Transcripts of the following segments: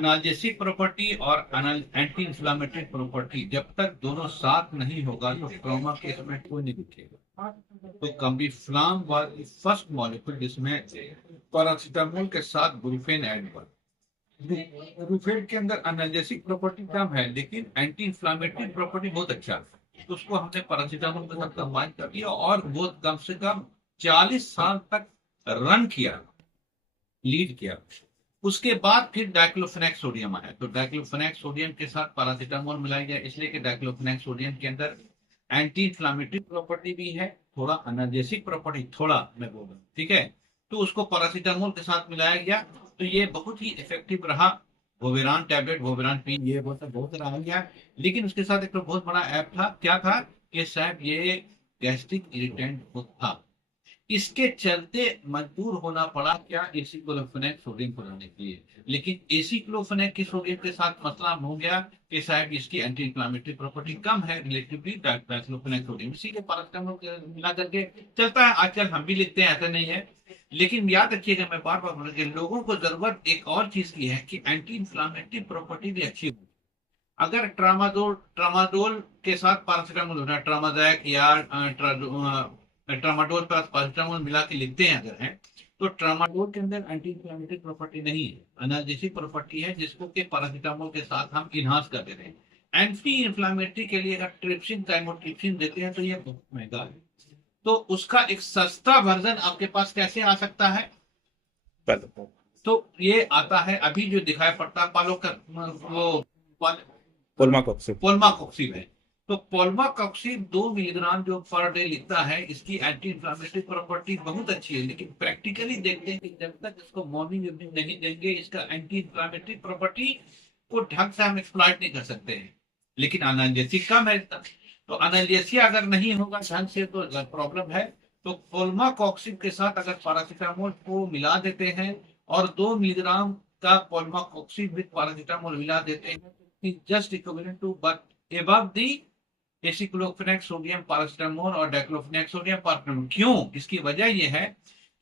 Analgesic property और anti inflammatory property जब तक दोनों साथ नहीं होगा तो ट्रॉमा केस में कोई नहीं दिखेगा। तो कम्बिफ्लाम वाज फर्स्ट मॉलिक्यूल जिसमें पैरासीटामोल के साथ ब्रूफेन ऐड हुआ। ब्रूफेन के अंदर एनाल्जेसिक प्रॉपर्टी कम है लेकिन एंटी इंफ्लामेटरी प्रॉपर्टी बहुत अच्छा है, तो उसको हमने पैरासीटामोल के साथ कंबाइन कर दिया और वो कम से कम 40 साल तक रन किया, लीड किया। उसके बाद फिर डाइक्लोफेनेक सोडियम आया, तो डाइक्लोफेनेक सोडियम के साथ पैरासीटामोल मिलाया गया, इसलिए कि डाइक्लोफेनेक सोडियम के अंदर एंटी इंफ्लामेटरी प्रॉपर्टी भी है, थोड़ा एनाल्जेसिक प्रॉपर्टी, थोड़ा मैं बोल रहा हूँ, ठीक है। तो उसको पैरासीटामोल के साथ मिलाया गया, तो ये बहुत ही इफेक्टिव रहा। वोवेरान टैबलेट, वोवेरान पी, ये बहुत सारा आ गया। लेकिन उसके साथ एक तो बहुत बड़ा ऐप था, क्या था कि साहब ये गैस्ट्रिक इरिटेंट था, इसके चलते मजबूर होना पड़ा क्या, एसिक्लोफेनेक सोडियम को लाने के लिए। लेकिन एसिक्लोफेनेक के सोडियम के साथ मसला हो गया कि शायद इसकी एंटी इंफ्लामेटरी प्रॉपर्टी कम है रिलेटिवली डाइक्लोफेनेक सोडियम, इसीलिए पैरासीटामोल मिला करके चलता है। आजकल हम भी लिखते हैं, ऐसा नहीं है। लेकिन याद रखिएगा, मैं बार बार बोल रहा हूं, लोगों को जरूरत एक और चीज की है कि एंटी इंफ्लामेटरी प्रॉपर्टी भी अच्छी हो। अगर ट्रामाडोल ट्रामाडोल के साथ पैरासीटामोल होता है, ट्रामाजैक या ट्रामाडोल प्लस पैरासीटामोल मिला के लिखते हैं अगर है, तो ट्रामाडोल के अंदर एंटी इंफ्लेमेटरी प्रॉपर्टी नहीं है, एनाल्जेसिक प्रॉपर्टी है, जिसको कि पैरासीटामोल के साथ हम इनहांस कर देते हैं। एंटी इंफ्लेमेटरी के लिए अगर ट्रिप्सिन काइमोट्रिप्सिन देते हैं तो ये बहुत महंगा है, तो उसका एक सस्ता वर्जन आपके पास कैसे आ सकता है? तो ये आता है अभी जो दिखाई पड़ता है पालो का, वो पोलमाकोक्सिब है। तो पोलमाकोक्सिब 2 मिलीग्राम जो पर डे लिखता है, इसकी एंटी इंफ्लेमेटरी प्रॉपर्टी बहुत अच्छी है, लेकिन प्रैक्टिकली देखते हैं कि जब तक इसको मॉर्निंग इवनिंग नहीं देंगे, इसका एंटी इंफ्लेमेटरी प्रॉपर्टी को ढंग से हम एक्सप्लॉइट नहीं कर सकते हैं। लेकिन एनाल्जेसिक कम है, तो एनाल्जेसिया अगर नहीं होगा ढंग से तो प्रॉब्लम है। तो पोलमाकोक्सिब के साथ अगर पैरासीटामोल को मिला देते हैं और 2 मिलीग्राम का पोलमाकोक्सिब विद पैरासीटामोल मिला देते हैं, just equivalent to but above the aceclofenac sodium paracetamol और डाइक्लोफेनेक सोडियम पैरासीटामोल। क्यों? इसकी वजह यह है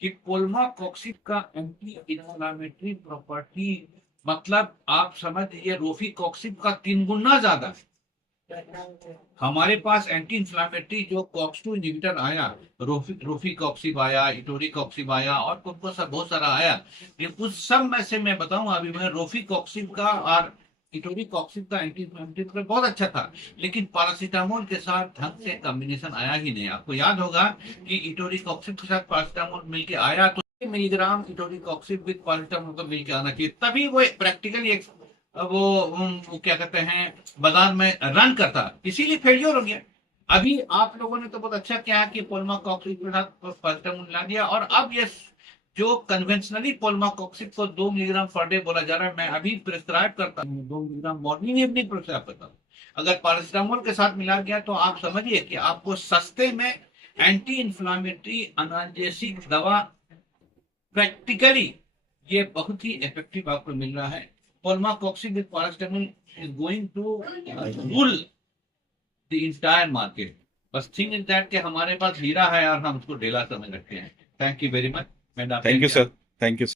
कि पोलमाकोक्सिब का एंटी इंफ्लेमेटरी प्रॉपर्टी, मतलब आप समझिए रोफीकॉक्सिब का 3 गुना ज्यादा है। हमारे पास एंटी इंफ्लेमेटरी जो कॉक्स2 इनहिबिटर आया, रोफीकॉक्सिब आया, इटोरिकॉक्सिब आया और बहुत सारा आया। ये उस सब में से मैं बताऊं, अभी मैं रोफीकॉक्सिब का और इटोरिकॉक्सिब का एंटी इंफ्लेमेटरी बहुत अच्छा था, लेकिन पैरासीटामोल के साथ ढंग से कॉम्बिनेशन आया ही नहीं। आपको याद होगा कि इटोरिकॉक्सिब के साथ पैरासीटामोल मिलके आया तो मिलीग्राम इटोरिकॉक्सिब विद पैरासीटामोल का मिलके आना चाहिए, तभी वो प्रैक्टिकली एक वो क्या कहते हैं बाजार में रन करता, इसीलिए फेलियर हो गया। अभी आप लोगों ने तो बहुत अच्छा किया कि पोलमाकोक्सिब के साथ पैरासीटामोल मिला दिया, और अब ये जो कन्वेंशनली पोलमाकोक्सिब को 2 मिलीग्राम पर डे बोला जा रहा है, मैं अभी प्रिस्क्राइब करता हूँ 2 मिलीग्राम मॉर्निंग इवनिंग प्रिस्क्राइब करता हूँ। अगर पैरासीटामोल के साथ मिला गया तो आप समझिए कि आपको सस्ते में एंटी इंफ्लामेटरी एनाल्जेसिक दवा प्रैक्टिकली ये बहुत ही इफेक्टिव आपको मिल रहा है। Polmacoxib with paracetamol is going to rule the entire market. बस थिंग इज दैट कि हमारे पास हीरा है और हम उसको ढेला समझ रखते हैं। Thank you very much. Thank you sir, thank you.